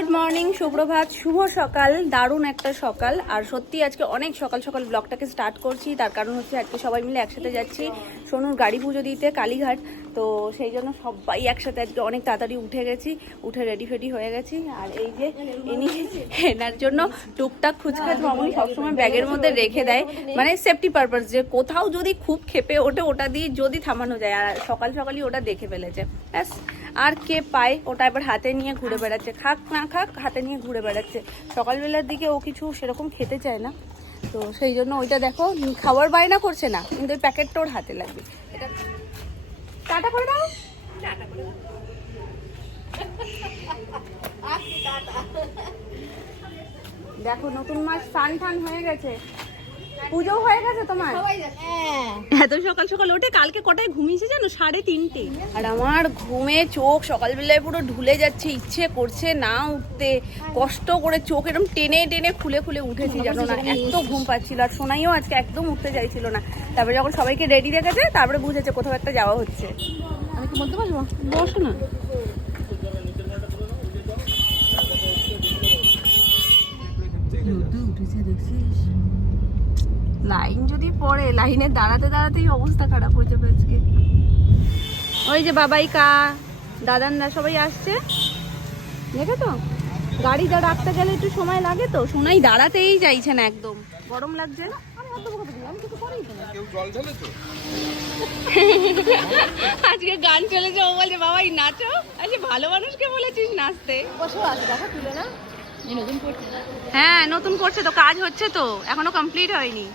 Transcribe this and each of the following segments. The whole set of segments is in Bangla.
গুড মর্নিং, সুপ্রভাত, শুভ সকাল। দারুণ একটা সকাল। আর সত্যি আজকে অনেক সকাল সকাল ব্লগটাকে স্টার্ট করছি। তার কারণ হচ্ছে আজকে সবাই মিলে একসাথে যাচ্ছি সোনুর গাড়ি পুজো দিতে কালীঘাট। তো সেই জন্য সবাই একসাথে আজকে অনেক তাড়াতাড়ি উঠে গেছি, উঠে রেডি ফেডি হয়ে গেছি। আর এই যে ইনি এনার জন্য টুকটাক ফুচকা মামুনি সবসময় ব্যাগের মধ্যে রেখে দেয়, মানে সেফটি পারপাস, যে কোথাও যদি খুব খেপে ওঠে ওটা দিয়ে যদি থামানো যায়। আর সকাল সকালই ওটা দেখে ফেলেছে, ব্যাস। আর কে পায় ওটা এবার হাতে নিয়ে ঘুরে বেড়াচ্ছে, খাক না খাক হাতে নিয়ে ঘুরে বেড়াচ্ছে। সকালবেলার দিকে ও কিছু সেরকম খেতে চায় না, তো সেই জন্য ওইটা দেখো খাওয়ার বায়না করছে না, কিন্তু ওই প্যাকেটটা ওর হাতে লাগবে। এটা টাটা করে দাও, টাটা করে দাও। দেখো নতুন মাস টান টান হয়ে গেছে, পুজো হয়ে গেছে তোমার। এত সকাল সকাল ওঠে, কালকে কটায় ঘুমিয়েছে জানো? 3:30। আর আমার ঘুমে চোখ সকালবেলায় পুরো ঢুলে যাচ্ছে, ইচ্ছে করছে না উঠতে, কষ্ট করে চোখ এরকম টেনে টেনে খুলে খুলে উঠেছি জানো না, এত ঘুম পাচ্ছিল। আর সোনাইও আজকে একদম উঠতে চাইছিল না। তারপরে যখন সবাইকে রেডি রেখেছে তারপরে বুঝেছে কোথাও একটা যাওয়া হচ্ছে। আমি কি বলতে পারবো? বসো না। উঠেছে দেখছিস? লাইন যদি পড়ে, লাইনে দাঁড়াতে দাঁড়াতেই অবস্থা খারাপ হয়ে যাবে আজকে। ওই যে বাবাইকা দাদানরা সবাই আসছে, দেখে তো গাড়ি যা রাখতে গেলে একটু সময় লাগে, তো সোনাই দাঁড়াতেই চাইছে না, একদম গরম লাগছে। আজকে গান চলেছে, ও বলছে বাবাই নাচো। আজকে ভালো মানুষকে বলেছিস নাচতে। হ্যাঁ নতুন করছে তো, কাজ হচ্ছে তো, এখনো কমপ্লিট হয়নি।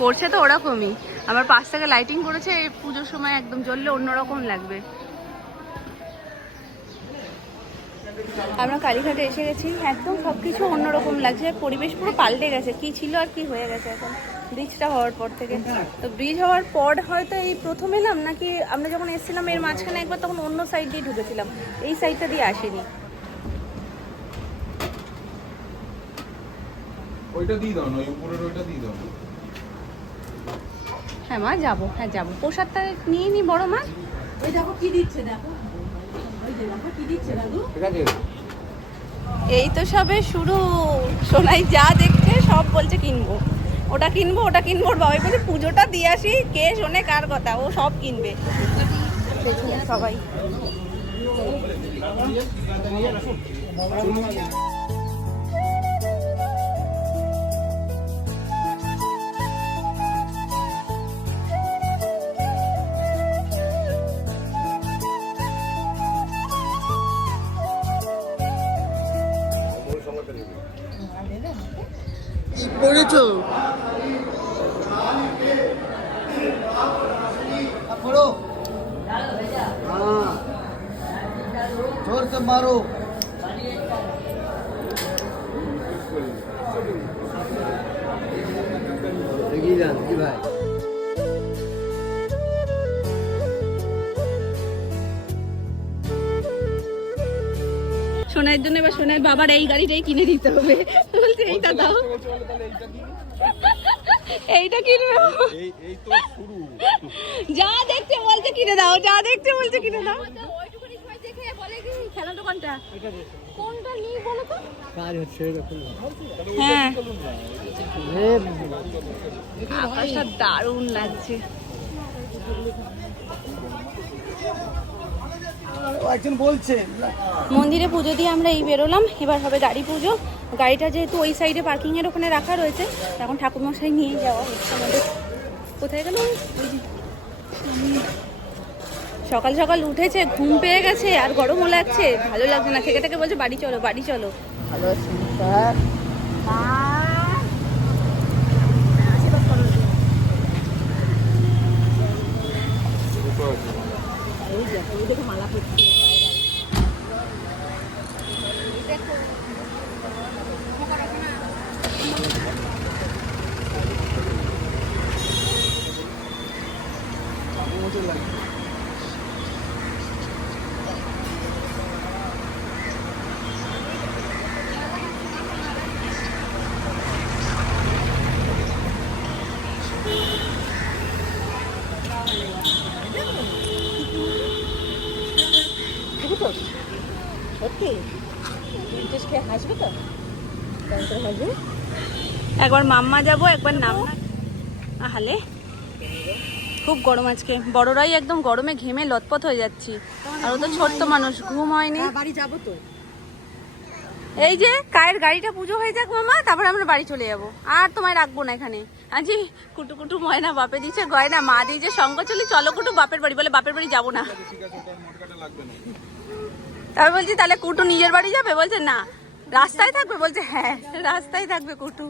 করছে তো ওরকমই। আমার পাশ থেকে লাইটিং করেছে, পুজোর সময় একদম জ্বললে অন্যরকম লাগবে। আমরা কালীঘাটে এসে গেছি, একদম সবকিছু অন্যরকম লাগছে, পরিবেশ পুরো পাল্টে গেছে। কি ছিল আর কি হয়ে গেছে এখন ব্রিজটা হওয়ার পর থেকে। তো ব্রিজ হওয়ার পর হয়তো এই প্রথম এলাম, নাকি আমরা যখন এসেছিলাম এর মাঝখানে একবার, তখন অন্য সাইড দিয়ে ঢুকেছিলাম, এই সাইডটা দিয়ে আসেনি। ওইটা দিয়ে দাও না, ওই উপরের ওইটা দিয়ে দাও। হ্যাঁ মা যাবো, হ্যাঁ যাবো। প্রসাদটা নিয়ে নি বড় মা। ওই দেখো কি দিচ্ছে, দেখো ওই যে দেখো কি দিচ্ছে দাদু। ঠিক আছে, এই তো সবে শুরু। সোনাই যা দেখছে সব বলছে কিনবো, ওটা কিনবো ওটা কিনবো। ওর বাবাই বলছে পুজোটা দিয়ে আসি, কে শোনে কার কথা, ও সব কিনবে। দেখুন সবাই পড়েছো पढ़ो हाँ जोर से मारो भाई। সোনার জন্য এবার সোনার বাবার এই গাড়িটাই কিনে দিতে হবে। বলছে এইটা দাও, এইটা কিনবে। এই তো শুরু। যা দেখছে বলছে কিনে দাও, যা দেখছে বলছে কিনে দাও। খেলার দোকানটা কোনটা নিই বলো তো? কাজ হচ্ছে দেখুন। হ্যাঁ আকাশটা দারুণ লাগছে। একজন বলছে মন্দিরে পুজো দিয়ে আমরা এই বেরোলাম, এবার হবে গাড়ি পুজো। গাড়িটা যেহেতু ওই সাইডে পার্কিং এর ওখানে রাখা রয়েছে, এখন ঠাকুরমশাই নিয়ে যাওয়া হচ্ছে আমাদের। কোথায় গেল? সকাল সকাল উঠেছে, ঘুম পেয়ে গেছে, আর গরমও লাগছে, ভালো লাগছে না। থেকে থেকে বলছে বাড়ি চলো বাড়ি চলো। ভালো সুন্দর মালা পড়ছে। কি ইন্টারেস্ট খেয়ে হাসবে তো হাসবে। একবার মাম্মা যাবো, একবার নাম আহালে খুব গরম আজকে, বড়রাই একদম গরমে ঘেমে লতপত হয়ে যাচ্ছি, আর ও তো ছোট্ট মানুষ, ঘুম হয়নি। বাড়ি যাবো তো। এই যে কায়ের গাড়িটা পুজো হয়ে যাক মামা, তারপরে আমরা বাড়ি চলে যাবো, আর তোমায় রাখবো না এখানে। আজি কুটু কুটু ময়না বাপে দিচ্ছে গয়না, মা দিয়েছে শঙ্খ, চলি চলো কুটু বাপের বাড়ি, বলে বাপের বাড়ি যাবো না। তারপর বলছি তাহলে কুটু নিজের বাড়ি যাবে, বলছে না রাস্তায় থাকবে, বলছে হ্যাঁ রাস্তায় থাকবে কুটু।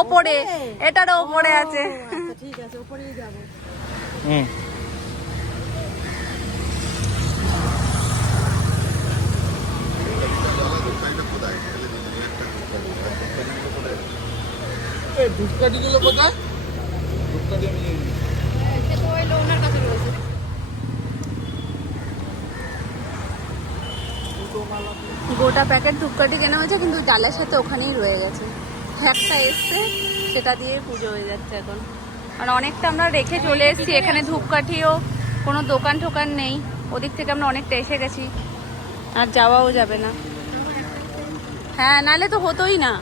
ওপরে, এটারও ওপরে আছে। আচ্ছা ঠিক আছে, ওপরেই যাবো। ধূপকাঠি গুলো কোথায়? ধূপকাঠি আমি নিয়ে নিই। গোটা প্যাকেট ধূপকাঠি কেনা হয়েছে, কিন্তু ডালের সাথে ওখানেই রয়ে গেছে, একটা এসছে সেটা দিয়ে পুজো হয়ে যাচ্ছে এখন। আর অনেকটা আমরা রেখে চলে এসেছি, এখানে ধূপকাঠিও কোনো দোকান টোকান নেই, ওদিক থেকে আমরা অনেকটা এসে গেছি, আর যাওয়াও যাবে না। হ্যাঁ নাহলে তো হতোই না।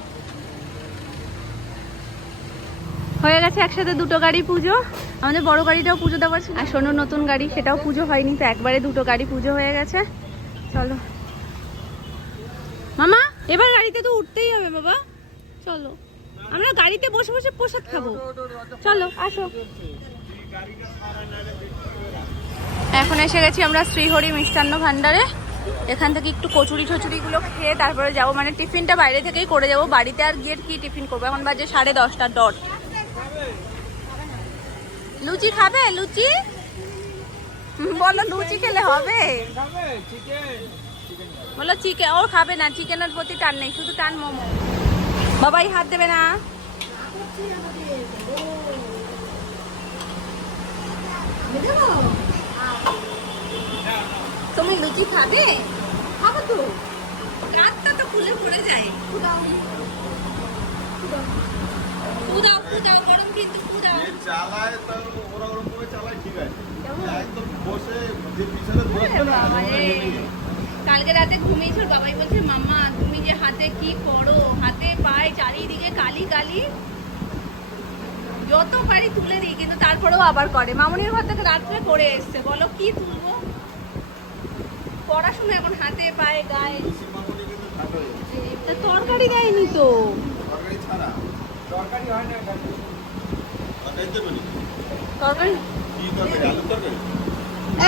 হয়ে গেছে একসাথে দুটো গাড়ি পুজো, আমাদের বড় গাড়িটাও পুজো দেওয়ার ছিল, আর সোনুর নতুন গাড়ি সেটাও পুজো হয়নি, তো একবারে দুটো গাড়ি পুজো হয়ে গেছে। চলো মামা, এবার গাড়িতে তো উঠতেই হবে বাবা, চলো আমরা গাড়িতে বসে বসে প্রসাদ খাবো, চলো আসো। এখন এসে গেছি আমরা শ্রীহরি মিষ্টান্ন ভান্ডারে, এখান থেকে একটু কচুরি টচুরিগুলো খেয়ে তারপরে যাবো, মানে টিফিনটা বাইরে থেকেই করে যাবো, বাড়িতে আর গিয়ে কি টিফিন করবো, এখন বাজে 10:30 ডট। লুচি খাবে? লুচি বলো, লুচি খেলে হবে, বলো চিকেন। ও খাবে না, চিকেনের প্রতি টান নেই, শুধু টান মোমো। বাবাই হাত দেবে না। তুমি লুচি খাবে? খাবো তো, রাতটা তো খুলে পড়ে যায়। কুদাও কুদাও, গরম কিন্তু কুদাও। চালায় তার ওরা ওরকম করে চালায়, ঠিক আছে, একদম বসে যে পিছনে ধরছে না। কালকে রাতে ঘুমিয়েছিল, বাবাই বলছে মাম্মা তুমি যে হাতে কি করো, হাতে পায়ে চারিদিকে কালি কালি, যত পারি তুলে দিই, কিন্তু তারপরেও আবার করে। মামনির ঘর থেকে রাত্রে করে এসছে, বলো কি তুলবো, পড়াশোনা এখন হাতে পায়ে গায়ে। তা তরকারি দেয়নি তো, তরকারি ছাড়া তরকারি হয় না, তরকারি কি তরকারি? আলুর তরকারি।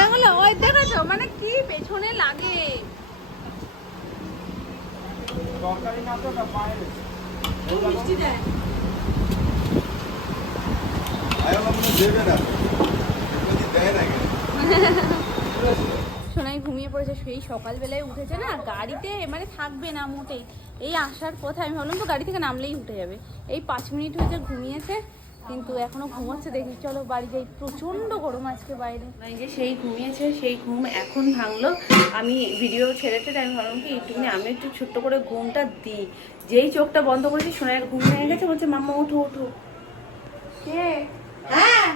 এগুলো ওই দেখেছো, মানে কি পেছনে লাগে। তরকারি না তো না পায়ে মিষ্টি দেয়। আয়ো বাবু দেবে না, যদি দেয় না কেন? সোনাই ঘুমিয়ে পড়েছে, সেই সকালবেলায় উঠেছে না, গাড়িতে মানে থাকবে না মোটেই। এই আসার পথে আমি ভাবলাম তো গাড়ি থেকে নামলেই উঠে যাবে, এই 5 মিনিট হয়েছে ঘুমিয়েছে, কিন্তু এখনো ঘুমোচ্ছে। দেখি চলো বাড়ি যাই, প্রচন্ড গরম আজকে বাইরে। এই যে সেই ঘুমিয়েছে, সেই ঘুম এখন ভাঙলো। আমি ভিডিও ছেড়েতে আমি ভাবলাম কি একটুখানি আমি একটু ছোট্ট করে ঘুমটা দিই। যেই চোখটা বন্ধ করেছি সোনার ঘুম ভেঙে গেছে, বলছে মাম্মা ওঠো ওঠো। কে? হ্যাঁ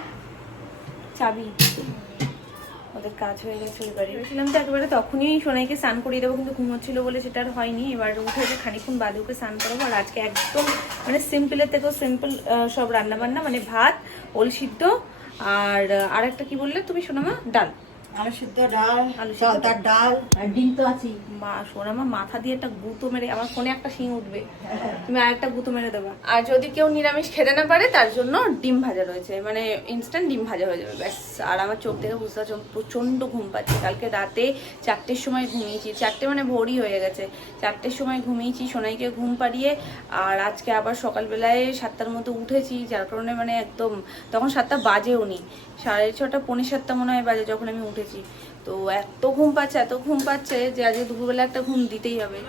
চাবি, ওদের কাজ হয়ে গেছে এবারে। ভেবেছিলাম তো একেবারে তখনই সোনাইকে স্নান করিয়ে দেবো, কিন্তু ঘুমোচ্ছিল বলে সেটা আর হয়নি। এবার উঠে খানিক্ষণ বাদে ওকে স্নান করাবো। আর আজকে একদম মানে সিম্পলের থেকেও সিম্পল সব রান্না বান্না, মানে ভাত, ওল সিদ্ধ, আর একটা কি বললে তুমি সোনামা? ডাল, আলু সিদ্ধ, ডাল, আলু সিদ্ধ, চালতার ডাল, আর ডিম তো আছেই। মা সোনামা মাথা দিয়ে একটা গুঁতো মেরে, আমার ফোনে একটা শিং উঠবে, তুমি আরেকটা গুঁতো মেরে দেবা। আর যদি কেউ নিরামিষ খেতে না পারে তার জন্য ডিম ভাজা রয়েছে, মানে ইনস্ট্যান্ট ডিম ভাজা হয়ে যাবে ব্যাস। আর আমার চোখ থেকে বুঝতে পারছো প্রচন্ড ঘুম পাচ্ছে। কালকে রাতে 4টের সময় ঘুমিয়েছি, 4টে মানে ভোরই হয়ে গেছে, 4টের সময় ঘুমিয়েছি, সোনাইকে ঘুম পাড়িয়ে। আর আজকে আবার সকালবেলায় 7টার মতো উঠেছি, যার কারণে মানে একদম তখন 7টা বাজেও নি, 6:30 পৌনে 7টা মনে হয় বাজে যখন আমি উঠেছি। তো এত ঘুম পাচ্ছে যে আজকে দুপুরবেলা একটা ঘুম দিতেই হবে।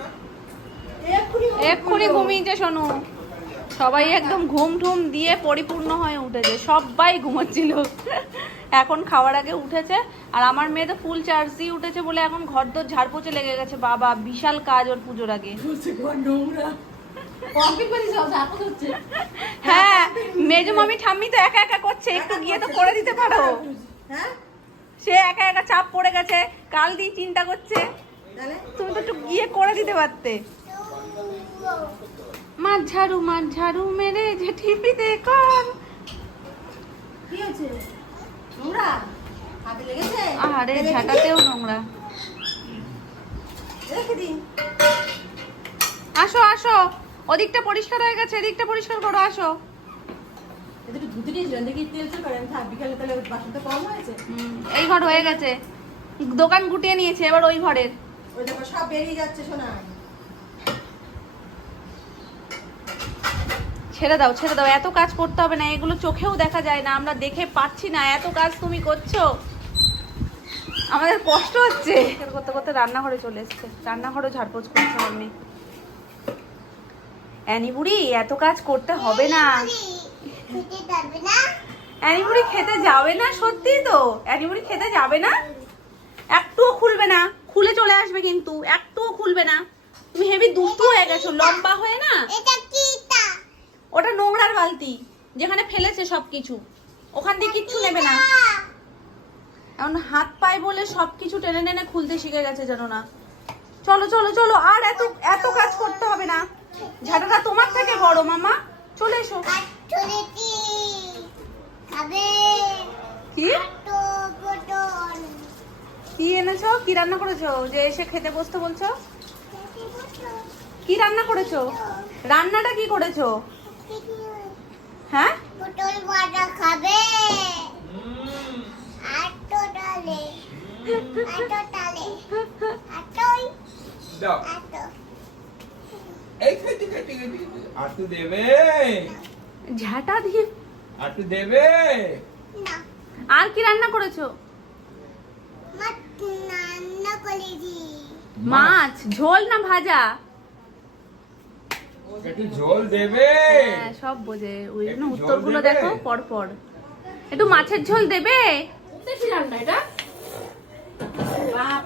এক্ষুনি ঘুমিয়েছে শোনো, সবাই একদম ঘুম ঠুম দিয়ে পরিপূর্ণ হয়ে উঠেছে, সবাই ঘুমোচ্ছিল, এখন খাওয়ার আগে উঠেছে। আর আমার মেয়ে তো ফুল চার্জ দিয়ে উঠেছে বলে এখন ঘর দর ঝাড় পোছে লেগে গেছে, বাবা বিশাল কাজ ওর পুজোর আগে। হ্যাঁ মেজো মামি ঠাম্মি তো একা একা করছে, একটু গিয়ে তো করে দিতে পারো। হ্যাঁ সে একা একা চাপ পড়ে গেছে, কাল দিয়ে চিন্তা করছে। তাহলে তুমি তো একটু গিয়ে করে দিতে পারতে। মাঝ ঝাড়ু মেরে যে টিভি দেখুন। কি হয়েছে? নোংরা হাতে লেগেছে? আরে রেখে দিই? ঝাঁটাতেও নোংরা। রেখে দিন। আসো আসো, ওদিকটা পরিষ্কার হয়ে গেছে, এদিকটা পরিষ্কার করো, আসো। এটা কি ধুতে দিয়েছিলেন দেখি তেল চল করেন থাক বিকালে তাহলে বাসনটা কম হয়েছে। এই ঘর হয়ে গেছে, দোকান গুটিয়ে নিয়েছে, এবার ওই ঘরের। ওই দেখো সব বেরিয়ে যাচ্ছে শোনা। ছেড়ে দাও ছেড়ে দাও, এত কাজ করতে হবে না, এগুলো চোখেও দেখা যায় না, আমরা দেখে পাচ্ছি না, এত কাজ তুমি করছো, আমাদের কষ্ট হচ্ছে। করতে করতে রান্নাঘরে চলে এসছে, রান্নাঘরও ঝাড়পোছ করছে আমি। অ্যানি বুড়ি এত কাজ করতে হবে না, অ্যানি বুড়ি খেতে যাবে না, সত্যি তো অ্যানি বুড়ি খেতে যাবে না, একটুও খুলবে না, খুলে চলে আসবে কিন্তু, একটুও খুলবে না। তুমি হেভি দুষ্টু হয়ে গেছো, লম্বা হয়ে না। ওটা নোংরার বালতি, যেখানে ফেলেছে সবকিছু, ওখান দিয়ে কিচ্ছু নেবে না। এখন হাত পায় বলে সবকিছু টেনে টেনে খুলতে শিখে গেছে, জানো না। চলো চলো চলো, আর এত এত কাজ করতে হবে না, ঝাঁটাটা তোমার থেকে বড় মামা, চলে এসো। কি কি এনেছো, কি রান্না করেছো যে এসে খেতে বসতে বলছো? কি রান্না করেছো? রান্নাটা কি করেছো? হ্যাঁ পটল ভাজা খাবে আটো ডালে দাও আটো এই খেতে খেতে খেতে আটু দেবে, ঝাঁটা দিয়ে। আটু দেবে। না আর কি রান্না করেছো? মাছ রান্না করেছি মাছ ঝোল না ভাজা? একটু ঝোল দেবে। হ্যাঁ সব বোঝে, ওই জন্য একটু ঝোল উত্তরগুলো দেবে? দেখো পর পর। একটু মাছের ঝোল দেবে। দেখি রান্না এটা বাপ